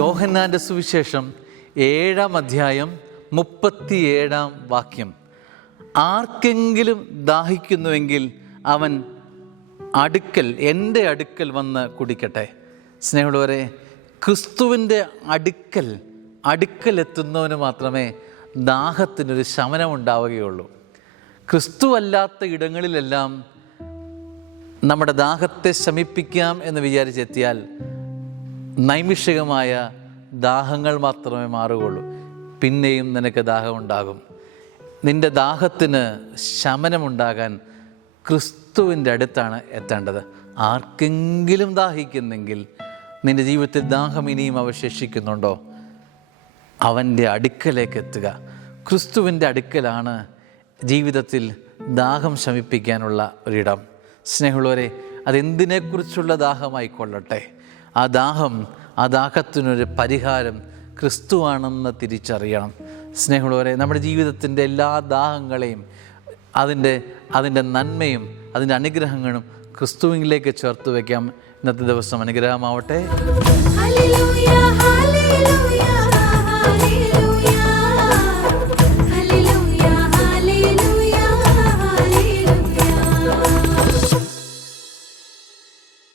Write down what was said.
യോഹന്നാന്റെ സുവിശേഷം 7-ാം അധ്യായം 37-ാം വാക്യം. ആർക്കെങ്കിലും ദാഹിക്കുന്നുവെങ്കിൽ അവൻ എൻ്റെ അടുക്കൽ വന്ന് കുടിക്കട്ടെ. സ്നേഹമുള്ളവരെ, ക്രിസ്തുവിൻ്റെ അടുക്കലെത്തുന്നവന് മാത്രമേ ദാഹത്തിനൊരു ശമനമുണ്ടാവുകയുള്ളൂ. ക്രിസ്തു അല്ലാത്ത ഇടങ്ങളിലെല്ലാം നമ്മുടെ ദാഹത്തെ ശമിപ്പിക്കാം എന്ന് വിചാരിച്ചെത്തിയാൽ നൈമിഷികമായ ദാഹങ്ങൾ മാത്രമേ മാറുകയുള്ളൂ. പിന്നെയും നിനക്ക് ദാഹമുണ്ടാകും. നിൻ്റെ ദാഹത്തിന് ശമനമുണ്ടാകാൻ ക്രിസ്തുവിൻ്റെ അടുത്താണ് എത്തേണ്ടത്. ആർക്കെങ്കിലും ദാഹിക്കുന്നെങ്കിൽ, നിൻ്റെ ജീവിതത്തിൽ ദാഹം ഇനിയും അവശേഷിക്കുന്നുണ്ടോ, അവൻ്റെ അടുക്കലേക്ക് എത്തുക. ക്രിസ്തുവിൻ്റെ അടുക്കലാണ് ജീവിതത്തിൽ ദാഹം ശമിപ്പിക്കാനുള്ള ഒരിടം. സ്നേഹമുള്ളവരെ, അതെന്തിനെക്കുറിച്ചുള്ള ദാഹമായിക്കൊള്ളട്ടെ, ആ ദാഹത്തിനൊരു പരിഹാരം ക്രിസ്തുവാണെന്ന് തിരിച്ചറിയണം. സ്നേഹമുള്ളവരെ, നമ്മുടെ ജീവിതത്തിൻ്റെ എല്ലാ ദാഹങ്ങളെയും അതിൻ്റെ നന്മയും അതിൻ്റെ അനുഗ്രഹങ്ങളും ക്രിസ്തുവിലേക്ക് ചേർത്ത് വയ്ക്കാം. ഇന്നത്തെ ദിവസം അനുഗ്രഹമാവട്ടെ.